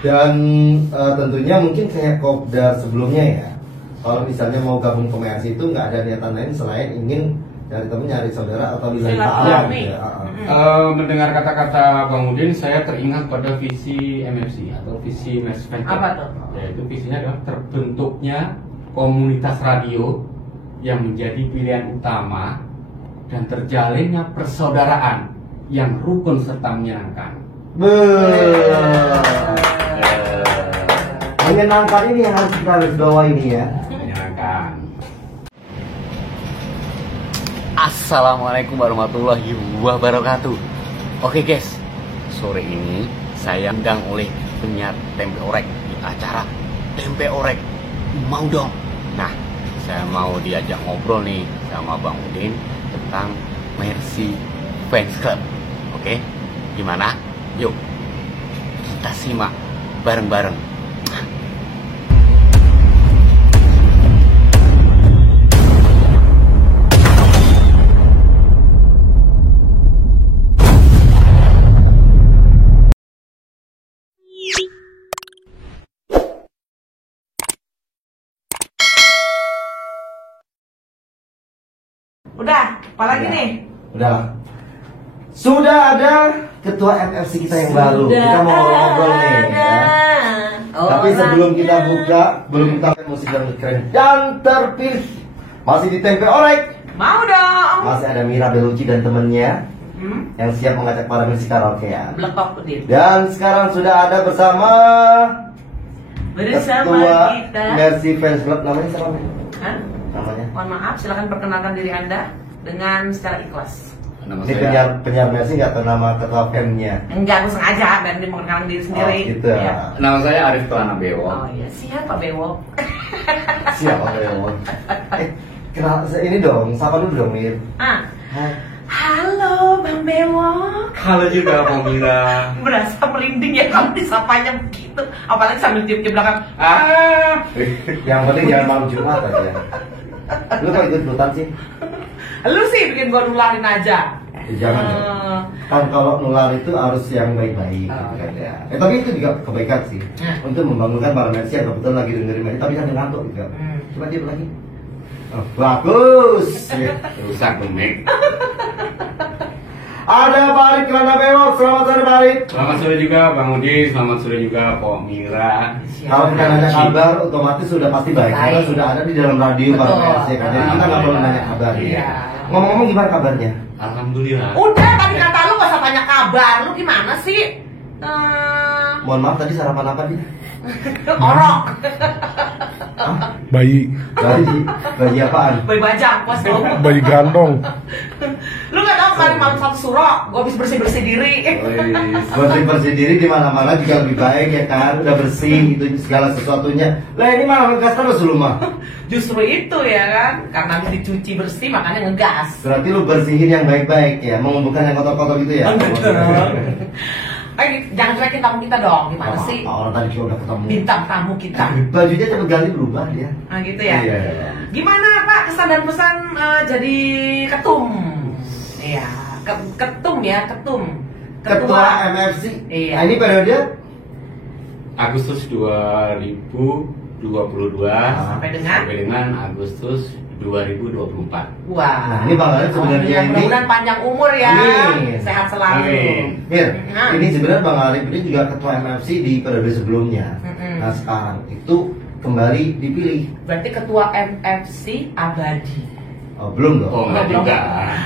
Dan tentunya mungkin kayak kopdar sebelumnya ya, kalau misalnya mau gabung ke Mercy itu nggak ada niatan lain selain ingin dari temen nyari saudara atau nilai Silaturahmi. gitu ya. Mendengar kata-kata Bang Udin, saya teringat pada visi MFC atau visi Mercy Venture. Apa tuh? Yaitu visinya adalah terbentuknya komunitas radio yang menjadi pilihan utama dan terjalinnya persaudaraan yang rukun serta menyenangkan. Menyenangkan ini yang harus kita garis bawah ini ya. Menyenangkan. Assalamualaikum warahmatullahi wabarakatuh. Oke guys, sore ini saya undang oleh penyiar Tempe Orek di acara Tempe Orek. Mau dong. Nah, saya mau diajak ngobrol nih sama Bang Udin tentang Mercy Fans Club. Oke, gimana? Yuk, kita simak bareng-bareng. Udah, apalagi Udah. nih? Udah. Sudah ada ketua MFC kita yang baru. Kita mau ngobrol nih ya. Tapi sebelum kita buka, belum kita musik yang keren dan terpilih, masih di Tempe Orek. Mau dong. Masih ada Mira Beluci dan temennya yang siap mengajak para musisi karaoke ya. Beletok Udin. Dan sekarang sudah ada bersama Bersama ketua kita. Mercy Fans Club, namanya siapa? Hah? Namanya? Mohon maaf, silakan perkenalkan diri Anda dengan secara ikhlas. Nama Ini saya penyiar Mercy nggak tahu nama ketua fansnya. Enggak, aku sengaja biar dia mengenalkan diri sendiri. Oh, gitu. Ya. Nama saya Arif Kelana Bewo. Oh iya, siapa Bewo? Siapa ya? Kenal ini dong, sapa dulu dong Mir. Ah, Hai. halo Bang Bewo. Halo juga Bang Mira. Berasa melinding ya kalau disapanya begitu. Apalagi sambil tiup di belakang. Yang penting jangan malam Jumat aja. Lu kok ikut ikutan sih? Lu sih bikin gua nularin aja. Jangan dong. Kan kalau nular itu harus yang baik-baik. Oh, gitu kan. iya. Tapi itu juga kebaikan sih. Hmm. Untuk membangunkan para Mercy yang kebetulan lagi dengerin Mercy tapi sambil ngantuk juga. Coba diam lagi. Oh, bagus. Rusak dong, Mek. Ada Pak Arif Kelana Bewok, selamat sore Pak Arif. Selamat sore juga Bang Udin, selamat sore juga Pok Mira. Kalau kita nanya kabar, otomatis sudah pasti baik. Karena Baik. sudah ada di dalam radio para Betul. Mercy kan. Jadi kita nggak perlu nanya kabar. Iya. Ngomong-ngomong gimana kabarnya? Alhamdulillah. Udah, tadi kata lu gak usah tanya kabar. Lu gimana sih? Mohon maaf tadi sarapan apa dia? Orok. Bayi Bayi apaan? Bayi bajang, puas dong. bayi gandong. Lu gak tau kemarin malam satu suro, gua habis bersih-bersih diri. Bersih diri di mana-mana juga lebih baik ya kan, udah bersih itu segala sesuatunya. Lah ini malah ngegas terus lu mah. Justru itu ya kan, karena habis dicuci bersih makanya ngegas. Berarti lu bersihin yang baik-baik ya, mengumpulkan yang kotor-kotor gitu ya. Jangan cuekin tamu kita dong, gimana sih? Orang tadi juga udah ketemu. Bintang tamu kita. Bajunya cepet ganti berubah dia. Nah gitu ya. Iya. Gimana Pak kesan dan pesan jadi ketum? Iya, ketum ya, ketum. Ketua MFC. Iya. Nah, ini periode Agustus 2022 Sampai dengan Agustus 2024. Wah. Nah, ini Bang Arif sebenarnya Alhamdulillah, ini- mudah-mudahan panjang umur ya. Amin. Sehat selalu. Amin. Mir, Nah. ini sebenarnya Bang Arif ini juga ketua MFC di periode sebelumnya. Mm-mm. Nah sekarang itu kembali dipilih. Berarti ketua MFC abadi. Oh, belum dong. Oh, enggak Belum. juga.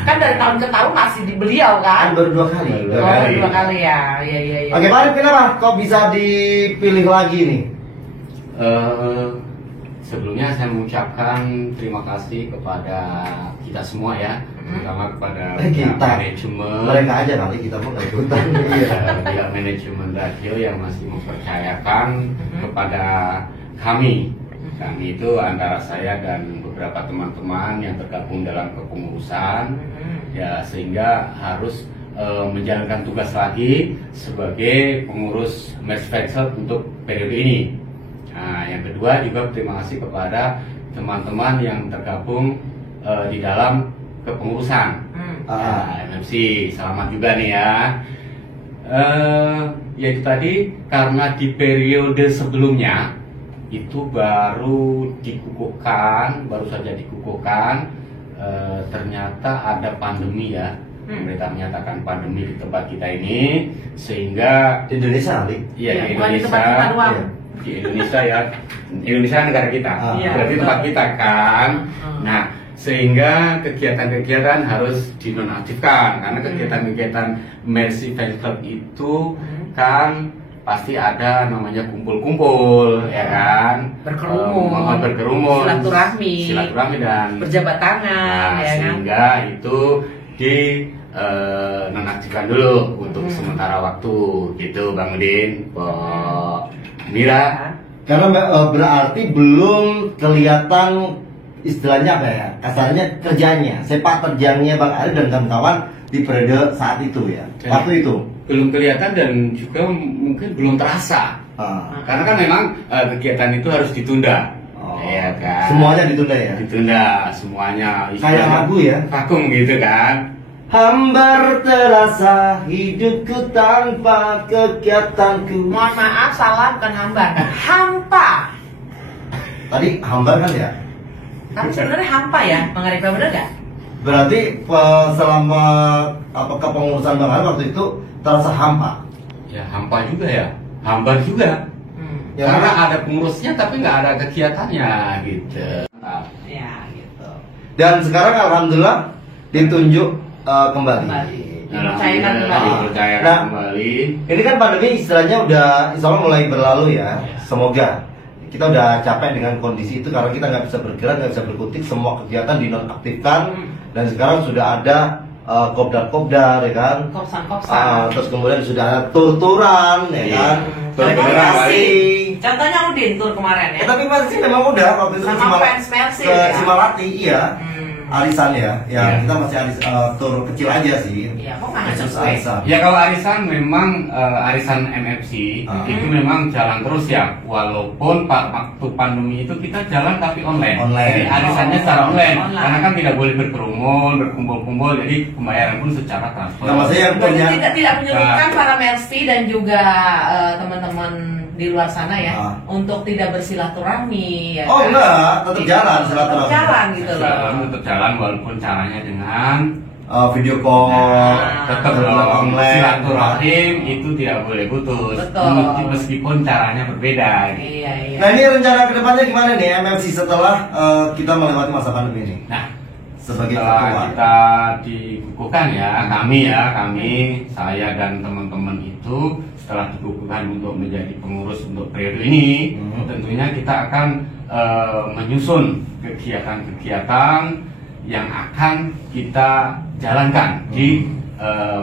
Kan dari tahun ke tahun masih di beliau Kan kan? baru 2 kali. Baru Oh, kali. 2 kali ya. Iya, iya, iya. Oke Pak Arif, kenapa kok bisa dipilih lagi nih? Sebelumnya saya mengucapkan terima kasih kepada kita semua ya, terutama kepada Kita. manajemen, Mereka aja kali kita mau nggak ikutan. Iya. pihak manajemen radio yang masih mempercayakan kepada kami. Kami itu antara saya dan beberapa teman-teman yang tergabung dalam kepengurusan, ya sehingga harus menjalankan tugas lagi sebagai pengurus Mercy Fans Club untuk periode ini. Nah, yang kedua juga terima kasih kepada teman-teman yang tergabung di dalam kepengurusan. Ah. Ya, MFC, selamat juga nih ya. Yaitu tadi karena di periode sebelumnya itu baru saja dikukuhkan, ternyata ada pandemi ya. Pemerintah menyatakan pandemi di tempat kita ini, sehingga Di Indonesia nanti. iya di bukan di Indonesia, tempat kita doang. Iya. di Indonesia ya, Indonesia negara kita, Iya, berarti betul. tempat kita kan. Nah, sehingga kegiatan-kegiatan harus dinonaktifkan karena kegiatan-kegiatan Mercy Fans Club itu kan pasti ada namanya kumpul-kumpul ya kan, Berkerumun, silaturahmi dan berjabat tangan, nah, ya kan? sehingga itu di nonaktifkan dulu untuk sementara waktu gitu Bang Udin, Pak Mira. Karena berarti belum kelihatan istilahnya apa ya, kasarnya kerjanya, sepak terjangnya Bang Ari dan kawan-kawan di periode saat itu ya, waktu itu. Belum kelihatan dan juga mungkin belum terasa. Karena kan memang kegiatan itu harus ditunda. Ya kan? Semuanya ditunda ya? Ditunda semuanya. Kayak lagu ya? Vakum gitu kan? Hambar terasa hidupku tanpa kegiatanku. Mohon maaf, salah bukan hambar, hampa. Tadi hambar kan ya? Tapi sebenarnya hampa ya, Bang Arifah, bener nggak? Berarti selama kepengurusan Bang Ari waktu itu terasa hampa. Ya hampa juga ya, hambar juga. Ya, Karena ada pengurusnya tapi nggak ada kegiatannya gitu. Ya, gitu. Dan sekarang alhamdulillah ditunjuk kembali. Dipercayakan kembali. Dipercayakan Nah, kembali. Ini kan pandemi istilahnya udah insya Allah mulai berlalu ya. Semoga kita udah capek dengan kondisi itu karena kita nggak bisa bergerak, nggak bisa berkutik, semua kegiatan dinonaktifkan dan sekarang sudah ada kopdar-kopdar ya kan. Kopsan. Terus kemudian sudah ada tur-turan ya Iya. kan. Contohnya Tur Contohnya Udin tur kemarin ya. tapi pasti memang udah waktu itu Sama fans Mercy ke ya? Simalati iya. Arisan ya, Iya. kita masih tur kecil aja sih. Iya, kok nggak Khusus ngajak gue? arisan. Ya kalau arisan memang arisan MFC itu memang jalan terus ya, walaupun waktu pandemi itu kita jalan tapi online. Online. Jadi arisannya secara online. Online. Karena kan tidak boleh berkerumun, berkumpul-kumpul, jadi pembayaran pun secara transfer. Nah, maksudnya yang Berarti punya tidak menyurutkan para Mercy dan juga teman-teman di luar sana ya untuk tidak bersilaturahmi ya. Oh kan? enggak, tetap jalan Tetap silaturahmi. jalan gitu loh. Tetap jalan walaupun caranya dengan Video call, tetap online. silaturahim itu tidak boleh putus. Betul. Meskipun caranya berbeda. Iya, iya. Nah ini rencana kedepannya gimana nih MFC setelah kita melewati masa pandemi ini? Nah, Sebagai setelah ketua. kita dikukuhkan ya, kami, saya dan teman-teman itu setelah dikukuhkan untuk menjadi pengurus untuk periode ini, tentunya kita akan menyusun kegiatan-kegiatan yang akan kita jalankan di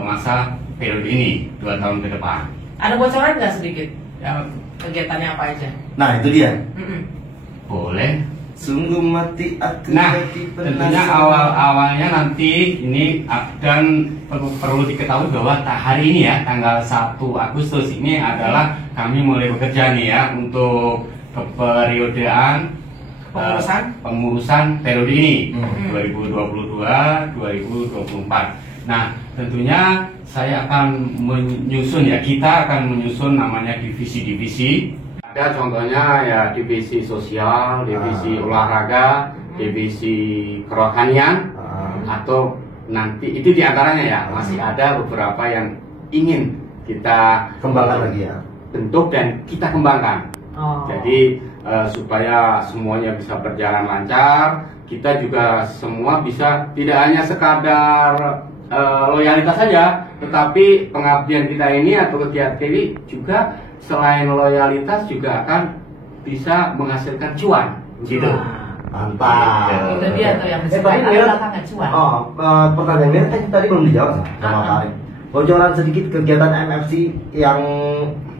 masa periode ini 2 tahun ke depan. Ada bocoran nggak sedikit? Ya, Kegiatannya apa aja? Nah itu dia. boleh. Sungguh mati aku Nah, jadi tentunya penasaran. awalnya nanti ini dan perlu diketahui bahwa hari ini ya tanggal 1 Agustus ini adalah kami mulai bekerja nih ya untuk keperiodean pengurusan periode ini 2022-2024. Nah, tentunya saya akan menyusun ya, kita akan menyusun namanya divisi-divisi. Ada contohnya ya divisi sosial, divisi olahraga, divisi kerohanian, atau nanti itu diantaranya ya masih ada beberapa yang ingin kita Kembangkan lagi ya. bentuk dan kita kembangkan. Oh. Jadi supaya semuanya bisa berjalan lancar, kita juga semua bisa tidak hanya sekadar loyalitas saja, tetapi pengabdian kita ini atau kegiatan ini juga selain loyalitas juga akan bisa menghasilkan cuan, gitu. Mantap. Itu dia tuh yang tapi ada Mira- belakangan cuan. Pertanyaan Mira tadi belum dijawab sama Pak Arif. Bocoran sedikit kegiatan MFC yang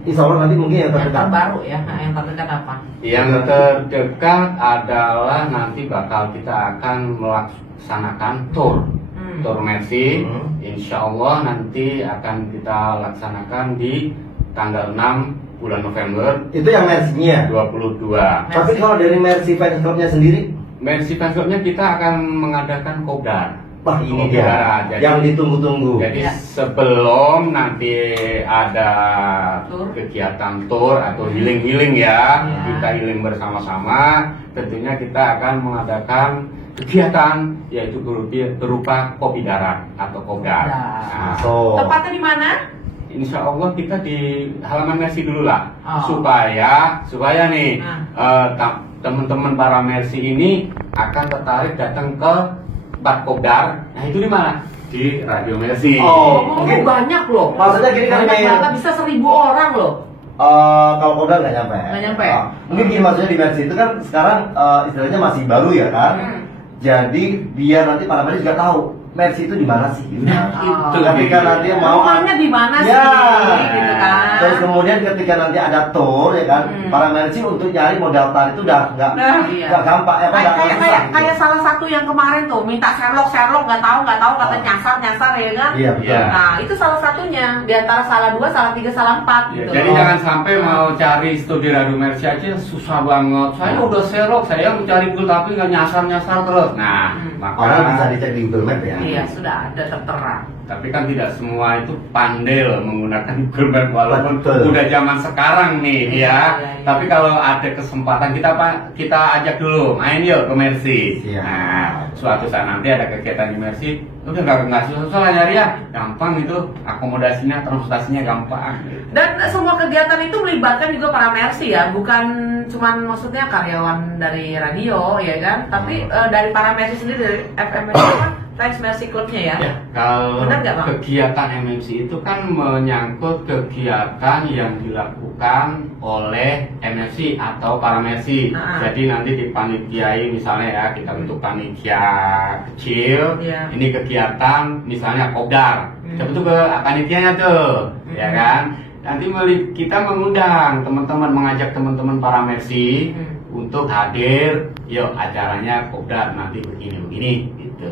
insya Allah nanti mungkin yang Yang terdekat. terbaru ya, yang terdekat apa? Yang terdekat adalah nanti bakal kita akan melaksanakan tour Mercy. Insya Allah nanti akan kita laksanakan di tanggal 6 bulan November Itu yang Mercy-nya. 22. Tapi kalau dari Mercy Fans Club-nya sendiri, Mercy Fans Club-nya kita akan mengadakan kopdar. Wah ini Udara. dia yang ditunggu-tunggu. Jadi Ya. sebelum nanti ada kegiatan tour atau healing-healing ya, Ya. kita healing bersama-sama, tentunya kita akan mengadakan kegiatan yaitu berupa kopi darat atau kopdar. Nah, So, Tempatnya di mana? Insya Allah kita di halaman Mercy dulu lah, Oh. supaya nih teman-teman para Mercy ini akan tertarik datang ke tempat kopdar. Nah itu di mana? Di Radio Mercy. Oh, mungkin banyak loh. maksudnya gini kan, Banyak Mei. banget, bisa 1000 orang loh. Kalau Kopdar nggak nyampe. Nggak nyampe. Mungkin gini maksudnya di Mercy itu kan sekarang istilahnya masih baru ya kan. Jadi biar nanti para Mercy juga tahu Mercy itu di mana sih? Gitu. itu Ketika dia. nanti mau Rumahnya di mana sih? Ya. Gitu kan. Terus kemudian ketika nanti ada tour ya kan, para Mercy untuk nyari modal tar itu udah nggak Iya. gampang ya, nggak susah. gitu. Kayak salah satu yang kemarin tuh minta Sherlock nggak tahu kata nyasar ya kan? Iya betul. Iya. Nah itu salah satunya di antara salah 2, salah 3, salah 4 Ya, gitu. jadi jangan sampai mau cari studi Radio Mercy aja susah banget. Saya udah serok, saya mencari Google tapi nggak nyasar terus. Nah, Orang bisa maka dicek di Google Map ya. Iya sudah ada tertera. tapi kan tidak semua itu pandai loh menggunakan Google Map walaupun Betul. udah zaman sekarang nih Iya, ya. iya. Tapi kalau ada kesempatan kita ajak dulu main yuk ke Mercy. Iya. Nah, suatu saat nanti ada kegiatan di Mercy, udah nggak susah lah nyari ya, gampang itu akomodasinya, transportasinya gampang. Dan semua kegiatan itu melibatkan juga para Mercy ya, bukan cuman maksudnya karyawan dari radio ya kan, tapi dari para Mercy sendiri dari FM itu kan Fans Mercy Clubnya ya. Ya, kalau Benar nggak, Bang? kegiatan MMC itu kan menyangkut kegiatan yang dilakukan oleh MMC atau para Mercy. Jadi nanti dipanitiai misalnya ya, kita bentuk panitia kecil. Iya. Ini kegiatan misalnya kopdar. Kita bentuk ke panitianya tuh, ya kan? Nanti kita mengundang teman-teman, mengajak teman-teman para Mercy untuk hadir. Yuk acaranya kopdar nanti begini gitu.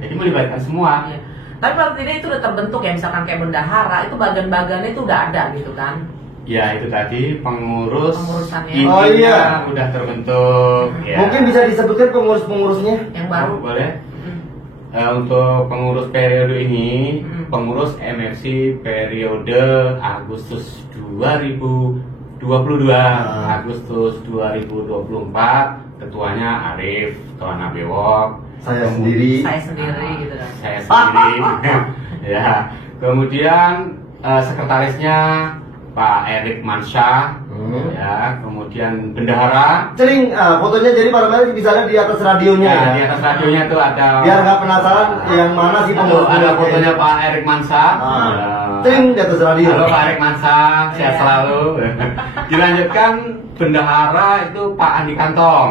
Jadi melibatkan semua. Iya. Tapi kalau tidak itu udah terbentuk ya, misalkan kayak bendahara itu bagian-bagiannya itu udah ada gitu kan. Ya itu tadi Pengurusannya. intinya Oh, iya. udah terbentuk. Ya. Mungkin bisa disebutkan pengurus-pengurusnya. Yang baru. Oh, boleh. Untuk pengurus periode ini, pengurus MFC periode Agustus 2022, Agustus 2024, ketuanya Arif Tuan Bewok. Saya sendiri. Saya sendiri gitu kan. Saya sendiri. Ya. Kemudian sekretarisnya Pak Erik Mansyah. Ya. Kemudian bendahara. Cering, fotonya jadi para Mercy bisa lihat di atas radionya Ya, ya. di atas radionya tuh ada. Biar nggak penasaran yang mana sih pengurus. Ada fotonya Pak Erik Mansyah. Cering di atas radio. Halo Pak Erik Mansyah, sehat selalu. Dilanjutkan bendahara itu Pak Andi Kantong.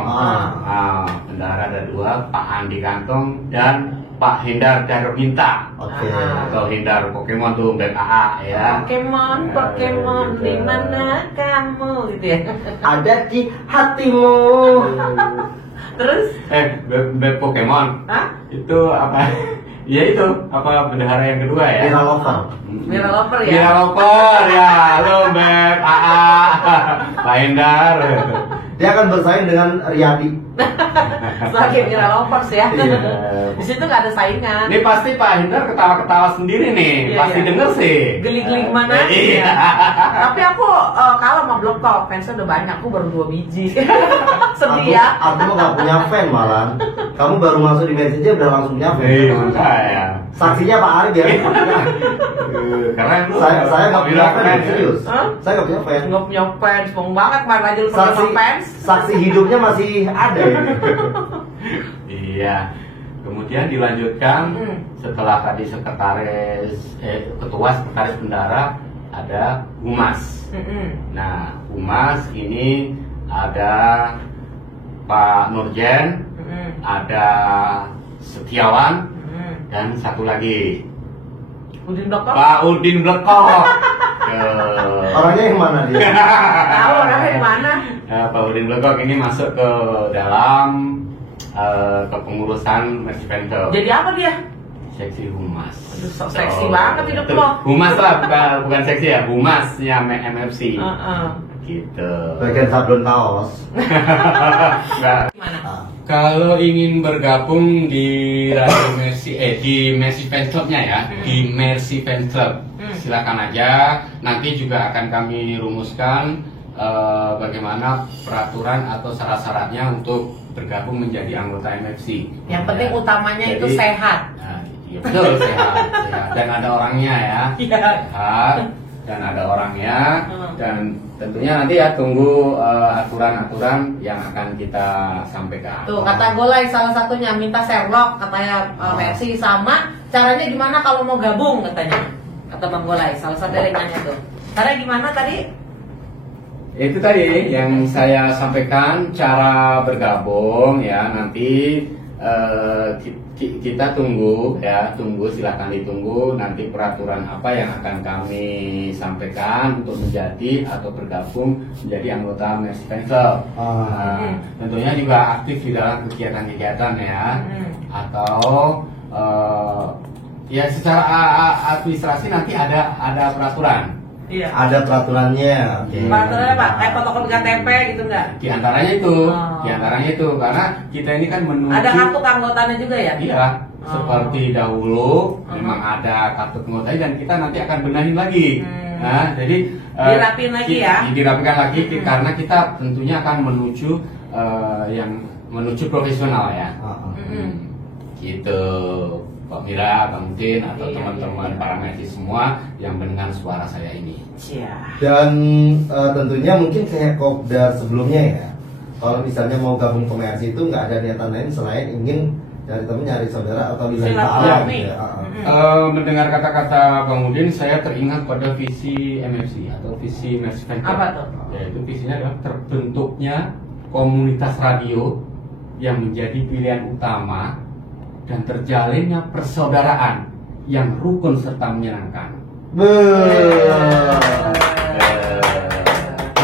Bendahara ada 2, Pak Andi Kantong dan Pak Hindar Darminta. Oke. Atau Hindar Pokemon tuh BKA ya. Pokemon, di mana kamu gitu ya. Ada di hatimu. Terus, Pokemon. hah? Itu apa? Ya itu apa bendahara yang kedua ya? Mira Lover. Mira Lover ya. Mira Lover ya. Halo Beb AA. Pak Hindar. Dia akan bersaing dengan Riyadi. Sebagai Mira Lovers ya. Iya. Di situ nggak ada saingan. Ini pasti Pak Hindar ketawa-ketawa sendiri nih. Iya, Pasti iya. denger sih. Geli-geli mana? Iya. Tapi aku kalau mau blok kok fansnya udah banyak, aku baru 2 biji. Sedih ya. Aku mah nggak punya fan malah. Kamu baru masuk di Mercy aja udah langsung punya fan. Iya, makanya. Saksinya Pak Arif ya. Keren lu. Saya nggak punya Bilang fan, keren, ya. serius. Hah? Saya nggak punya fan. Nggak punya fans, bohong banget kemarin aja lu pernah Saksi, sama fans. saksi hidupnya masih ada ya. Iya. Kemudian dilanjutkan setelah tadi ketua sekretaris bendahara ada humas. Nah, humas ini ada Pak Nurjen, ada Setiawan, dan satu lagi Udin Blokok. Pak Udin Blekok. Orangnya yang mana dia? Tahu orangnya di mana? Pak Udin Blekok ini masuk ke dalam kepengurusan Mercy Venture. Jadi apa dia? Seksi humas. Aduh, sok seksi banget hidup lo. Humas lah, bukan seksi ya, humasnya MFC. Gitu. Bagian sablon kaos. Nggak. Gimana? Kalau ingin bergabung di Radio Mercy di Mercy Fans Club-nya ya, di Mercy Fans Club. Silakan aja. Nanti juga akan kami rumuskan bagaimana peraturan atau syarat-syaratnya untuk bergabung menjadi anggota MFC. Yang penting utamanya itu sehat. Nah, iya betul sehat. Dan ada orangnya ya. Sehat dan ada orangnya dan tentunya nanti ya tunggu aturan-aturan yang akan kita sampaikan. Tuh kata Golai salah satunya minta Sherlock katanya Mercy, sama caranya gimana kalau mau gabung katanya. Kata Bang Golai salah satu yang nanya tuh. Caranya gimana tadi? Itu tadi yang saya sampaikan cara bergabung ya, nanti kita tunggu ya, silakan ditunggu nanti peraturan apa yang akan kami sampaikan untuk menjadi atau bergabung menjadi anggota Mercy Fans Club. Tentunya juga aktif di dalam kegiatan-kegiatan ya, atau ya secara administrasi nanti ada peraturan. Iya. Ada peraturannya. Peraturannya Pak, kayak fotokopi KTP gitu enggak? Di antaranya itu, karena kita ini kan menuju. Ada kartu keanggotaannya juga ya? Iya, seperti dahulu memang ada kartu keanggotaan dan kita nanti akan benahin lagi. Nah, jadi dirapin lagi ya? Dirapikan lagi karena kita tentunya akan menuju yang menuju profesional ya. Gitu. Pak Mira, Bang Udin, atau teman-teman para medis semua yang mendengar suara saya ini. Dan tentunya mungkin kayak kopdar sebelumnya ya, kalau misalnya mau gabung ke Mercy itu nggak ada niatan lain selain ingin dari teman nyari saudara atau lillahi ta'ala gitu ya. Mendengar kata-kata Bang Udin, saya teringat pada visi MFC atau visi Mercy Fans Club. Apa tuh? Yaitu visinya adalah terbentuknya komunitas radio yang menjadi pilihan utama dan terjalinnya persaudaraan yang rukun serta menyenangkan.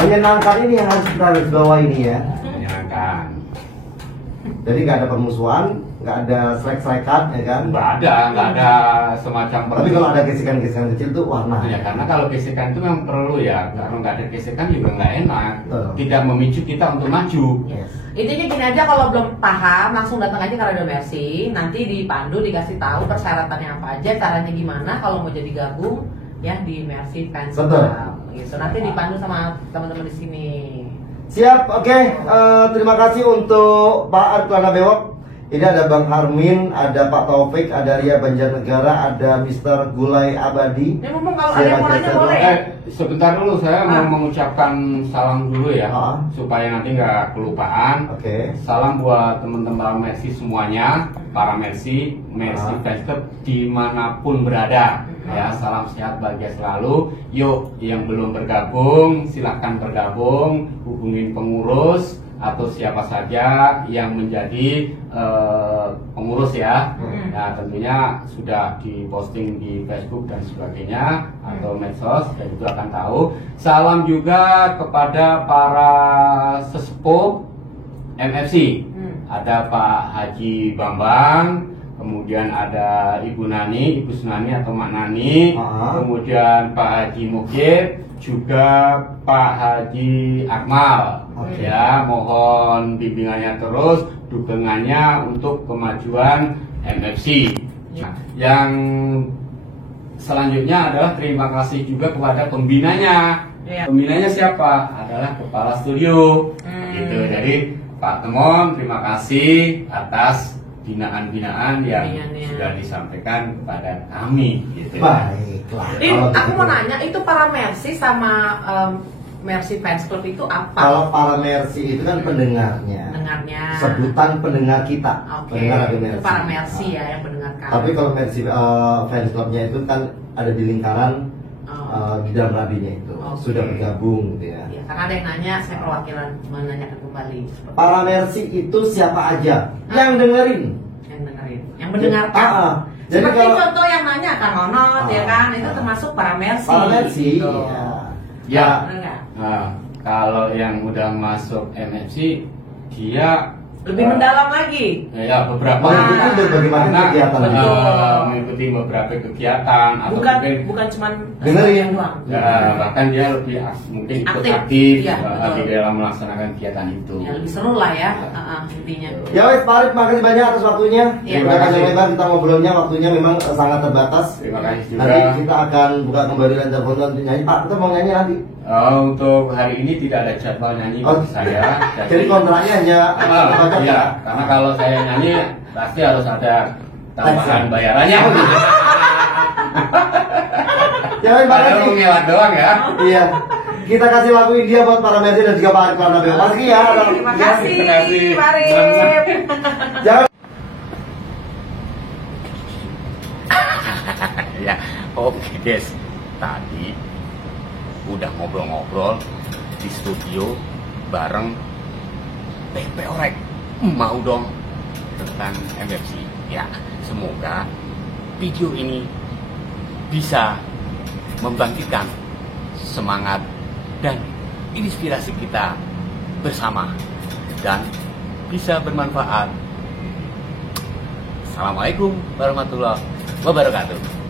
Menyenangkan ini yang harus kita garis bawah ini ya. Menyenangkan. Jadi nggak ada permusuhan, nggak ada selek-selekan ya kan? Nggak ada semacam. Tapi kalau ada gesekan-gesekan kecil tuh warna. Ya, karena kalau gesekan itu memang perlu ya. Kalau nggak ada gesekan juga nggak enak. Tidak memicu kita untuk maju. Intinya gini aja, kalau belum paham langsung datang aja ke Radio Mercy. Nanti dipandu, dikasih tahu persyaratannya apa aja, caranya gimana kalau mau jadi gabung ya di Mercy Fans Club. Gitu. Nanti dipandu sama teman-teman di sini. Siap, oke. Terima kasih untuk Pak Arklana Bewok. Ini ada Bang Harmin, ada Pak Taufik, ada Ria Banjarnegara, ada Mr. Gulai Abadi. Ini ngomong kalau ada yang mau nanya boleh ya? Sebentar dulu, saya mau mengucapkan salam dulu ya, supaya nanti nggak kelupaan. Salam buat teman-teman Mercy semuanya, para Mercy Fans Club dimanapun berada. Ya, salam sehat bahagia selalu. Yuk, yang belum bergabung silahkan bergabung, hubungin pengurus atau siapa saja yang menjadi pengurus ya. Nah, tentunya sudah diposting di Facebook dan sebagainya atau medsos, dan itu akan tahu. Salam juga kepada para sesepuh MFC. Ada Pak Haji Bambang, kemudian ada Ibu Nani, Ibu Sunani atau Mak Nani, kemudian Pak Haji Mukib, juga Pak Haji Akmal. Ya, mohon bimbingannya terus, dukungannya untuk kemajuan MFC. Nah, yang selanjutnya adalah terima kasih juga kepada pembinanya. Pembinanya siapa? Adalah kepala studio. Gitu. Jadi Pak Temon, terima kasih atas binaan-binaan yang sudah disampaikan kepada kami. Gitu. Baiklah. Aku mau nanya, itu para Mercy sama Mercy Fans Club itu apa? Kalau para Mercy itu kan pendengarnya. Sebutan pendengar kita. Pendengar Radio Mercy. Para Mercy ya yang mendengarkan. Tapi kalau Mercy Fans Clubnya itu kan ada di lingkaran bidang radionya itu. Sudah bergabung gitu ya. Karena ada yang nanya, saya perwakilan menanyakan kembali. Para Mercy itu siapa aja yang dengerin? Yang mendengarkan. Jadi seperti kalau, contoh yang nanya Kang Onot ya kan, itu termasuk para Mercy. Para Mercy. Gitu. Ya. Nah, kalau yang udah masuk MFC, dia lebih mendalam lagi. Ya, beberapa Mengikuti berbagai macam karena, kegiatan. mengikuti beberapa kegiatan atau mungkin Bukan cuman dengerin. doang. bahkan dia lebih mungkin ikut Aktif. aktif Iya, di betul. dalam melaksanakan kegiatan itu. Ya lebih seru lah ya, intinya. Ya wes Pak Arif, makasih banyak atas waktunya. Iya. Terima kasih lebar kita ngobrolnya, waktunya memang sangat terbatas. Terima kasih juga. Nanti kita akan buka kembali line telepon untuk nyanyi. Pak, kita mau nyanyi nanti. Untuk hari ini tidak ada jadwal nyanyi bagi saya. Jadi kontraknya hanya iya, karena kalau saya nyanyi pasti harus ada tambahan bayarannya. Ya wes, Padahal makasih. mengelak doang ya. Iya. Kita kasih lagu India buat para Mercy dan juga Pak Arif Pranabeo. Makasih ya. Terima kasih, Terima kasih. Pak Arif. Jangan Ya, oke guys. Tadi udah ngobrol-ngobrol di studio bareng Tempe Orek. Mau dong tentang MFC. Ya, semoga video ini bisa membangkitkan semangat dan inspirasi kita bersama dan bisa bermanfaat. Assalamualaikum warahmatullahi wabarakatuh.